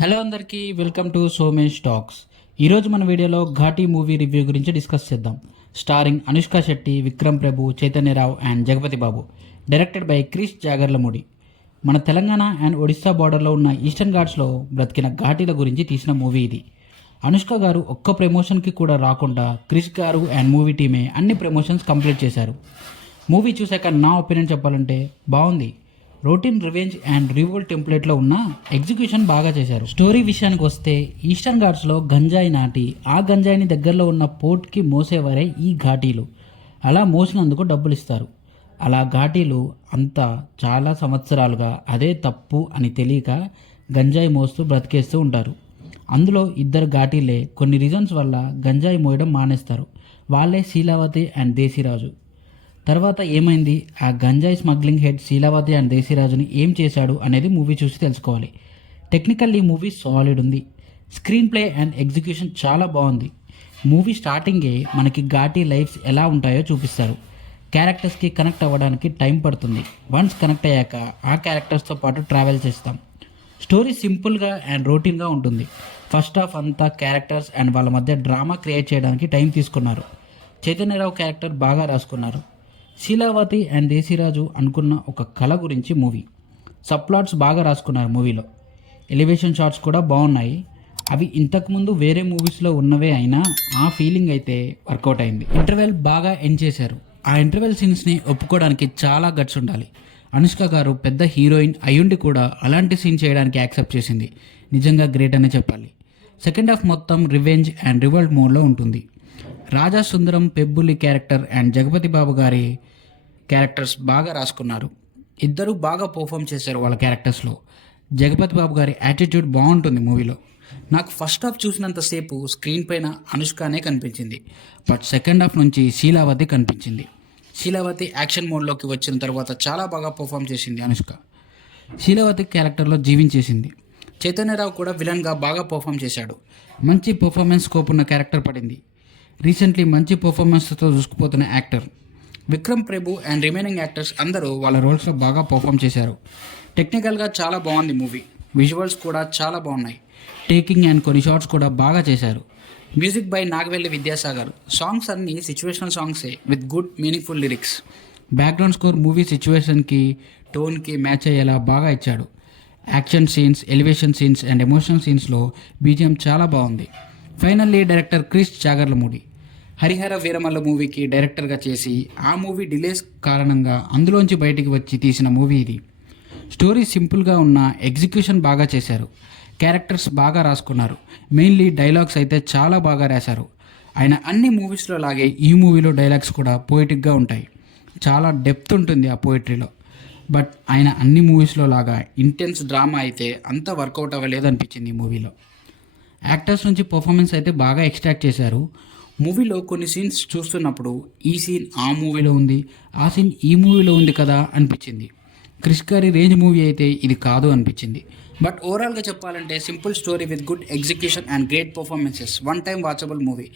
Hello అందరికీ welcome to Somesh talks. ఈరోజు మన వీడియోలో ఘాటీ మూవీ రివ్యూ గురించి డిస్కస్ చేద్దాం. Starring Anushka Shetty, Vikram Prabhu, Chaitanya Rao and Jagapathi Babu. Directed by Krish Jagarlamudi. మన తెలంగాణ అండ్ ఒడిస్సా బార్డర్లో ఉన్న ఈస్టర్న్ ఘాట్స్లో బ్రతికిన ఘాటీల గురించి తీసిన మూవీ ఇది. అనుష్క గారు ఒక్క ప్రమోషన్కి కూడా రాకుండా క్రిష్ గారు అండ్ మూవీ టీమే అన్ని ప్రమోషన్స్ కంప్లీట్ చేశారు. మూవీ చూశాక నా ఒపీనియన్ చెప్పాలంటే బాగుంది. రొటీన్ రివెంజ్ అండ్ రివోల్ట్ టెంప్లెట్లో ఉన్న ఎగ్జిక్యూషన్ బాగా చేశారు. స్టోరీ విషయానికి వస్తే ఈస్టర్న్ ఘాట్స్లో గంజాయి నాటి ఆ గంజాయిని దగ్గరలో ఉన్న పోర్ట్కి మోసేవారే ఈ ఘాటీలు. అలా మోసినందుకు డబ్బులు ఇస్తారు. అలా ఘాటీలు అంతా చాలా సంవత్సరాలుగా అదే తప్పు అని తెలియక గంజాయి మోస్తూ బ్రతికేస్తూ ఉంటారు. అందులో ఇద్దరు ఘాటీలే కొన్ని రీజన్స్ వల్ల గంజాయి మోయడం మానేస్తారు. వాళ్ళే శీలావతి అండ్ దేశీరాజు. తర్వాత ఏమైంది, ఆ గంజాయి స్మగ్లింగ్ హెడ్ శీలావతి అండ్ దేశీరాజుని ఏం చేశాడు అనేది మూవీ చూసి తెలుసుకోవాలి. టెక్నికల్లీ మూవీ సాలిడ్ ఉంది. స్క్రీన్ ప్లే అండ్ ఎగ్జిక్యూషన్ చాలా బాగుంది. మూవీ స్టార్టింగే మనకి ఘాటీ లైఫ్స్ ఎలా ఉంటాయో చూపిస్తారు. క్యారెక్టర్స్కి కనెక్ట్ అవ్వడానికి టైం పడుతుంది. వన్స్ కనెక్ట్ అయ్యాక ఆ క్యారెక్టర్స్తో పాటు ట్రావెల్ చేస్తాం. స్టోరీ సింపుల్గా అండ్ రొటీన్గా ఉంటుంది. ఫస్ట్ హాఫ్ అంతా క్యారెక్టర్స్ అండ్ వాళ్ళ మధ్య డ్రామా క్రియేట్ చేయడానికి టైం తీసుకున్నారు. చైతన్యరావు క్యారెక్టర్ బాగా రాసుకున్నారు. శీలావతి అండ్ దేశీరాజు అనుకున్న ఒక కళ గురించి మూవీ. సబ్ప్లాట్స్ బాగా రాసుకున్నారు మూవీలో. ఎలివేషన్ షాట్స్ కూడా బాగున్నాయి. అవి ఇంతకుముందు వేరే మూవీస్లో ఉన్నవే అయినా ఆ ఫీలింగ్ అయితే వర్కౌట్ అయింది. ఇంటర్వెల్ బాగా ఎండ్ చేశారు. ఆ ఇంటర్వెల్ సీన్స్ని ఒప్పుకోవడానికి చాలా గట్స్ ఉండాలి. అనుష్క గారు పెద్ద హీరోయిన్ అయ్యుండి కూడా అలాంటి సీన్ చేయడానికి యాక్సెప్ట్ చేసింది. నిజంగా గ్రేట్ అనే చెప్పాలి. సెకండ్ హాఫ్ మొత్తం రివెంజ్ అండ్ రివల్ట్ మోడ్లో ఉంటుంది. రాజా సుందరం, పెబ్బులి క్యారెక్టర్ అండ్ జగపతి బాబు గారి క్యారెక్టర్స్ బాగా రాసుకున్నారు. ఇద్దరు బాగా పర్ఫామ్ చేశారు వాళ్ళ క్యారెక్టర్స్లో. జగపతి బాబు గారి యాటిట్యూడ్ బాగుంటుంది మూవీలో. నాకు ఫస్ట్ హాఫ్ చూసినంతసేపు స్క్రీన్ పైన అనుష్కనే కనిపించింది. బట్ సెకండ్ హాఫ్ నుంచి శీలావతి కనిపించింది. శీలావతి యాక్షన్ మోడ్లోకి వచ్చిన తర్వాత చాలా బాగా పర్ఫామ్ చేసింది అనుష్క. శీలావతి క్యారెక్టర్లో జీవించేసింది. చైతన్యరావు కూడా విలన్గా బాగా పర్ఫామ్ చేశాడు. మంచి పర్ఫార్మెన్స్ స్కోప్ ఉన్న క్యారెక్టర్ పడింది. రీసెంట్లీ మంచి పర్ఫార్మెన్స్తో దూసుకుపోతున్న actor Vikram Prabhu and remaining actors అందరూ వాళ్ళ రోల్స్లో బాగా పర్ఫామ్ చేశారు. టెక్నికల్గా చాలా బాగుంది మూవీ. విజువల్స్ కూడా చాలా బాగున్నాయి. టేకింగ్ అండ్ కొన్ని షాట్స్ కూడా బాగా చేశారు. Music by Nagavelli Vidyasagar. Songs అన్నీ సిచ్యువేషనల్ సాంగ్సే with good meaningful lyrics. Background score movie సిచ్యువేషన్కి టోన్కి మ్యాచ్ అయ్యేలా బాగా ఇచ్చాడు. Action scenes, elevation scenes and emotional సీన్స్లో బీజిఎం చాలా బాగుంది. ఫైనల్లీ డైరెక్టర్ క్రిష్ జాగర్లమూడి హరిహర వీరమల్ల మూవీకి డైరెక్టర్గా చేసి ఆ మూవీ డిలేస్ కారణంగా అందులోంచి బయటికి వచ్చి తీసిన మూవీ ఇది. స్టోరీ సింపుల్గా ఉన్న ఎగ్జిక్యూషన్ బాగా చేశారు. క్యారెక్టర్స్ బాగా రాసుకున్నారు. మెయిన్లీ డైలాగ్స్ అయితే చాలా బాగా రాశారు. ఆయన అన్ని మూవీస్లో లాగే ఈ మూవీలో డైలాగ్స్ కూడా పోయిటిక్గా ఉంటాయి. చాలా డెప్త్ ఉంటుంది ఆ పోయిటరీలో. బట్ ఆయన అన్ని మూవీస్లో లాగా ఇంటెన్స్ డ్రామా అయితే అంత వర్కౌట్ అవ్వలేదు అనిపించింది ఈ మూవీలో. యాక్టర్స్ నుంచి పర్ఫార్మెన్స్ అయితే బాగా ఎక్స్ట్రాక్ట్ చేశారు. మూవీలో కొన్ని సీన్స్ చూస్తున్నప్పుడు ఈ సీన్ ఆ మూవీలో ఉంది, ఆ సీన్ ఈ మూవీలో ఉంది కదా అనిపించింది. క్రిష్ గారి రేంజ్ మూవీ అయితే ఇది కాదు అనిపించింది. బట్ ఓవరాల్గా చెప్పాలంటే simple story with good execution and great performances. One time watchable movie.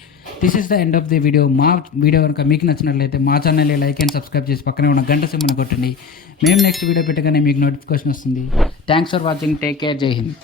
This is the end of the video. మా వీడియో కనుక మీకు నచ్చినట్లయితే మా ఛానల్ని లైక్ అండ్ సబ్స్క్రైబ్ చేసి పక్కనే ఉన్న గంట సింబల్ని కొట్టండి. మేము నెక్స్ట్ వీడియో పెట్టగానే మీకు నోటిఫికేషన్ వస్తుంది. Thanks for watching. Take care. జై హింద్.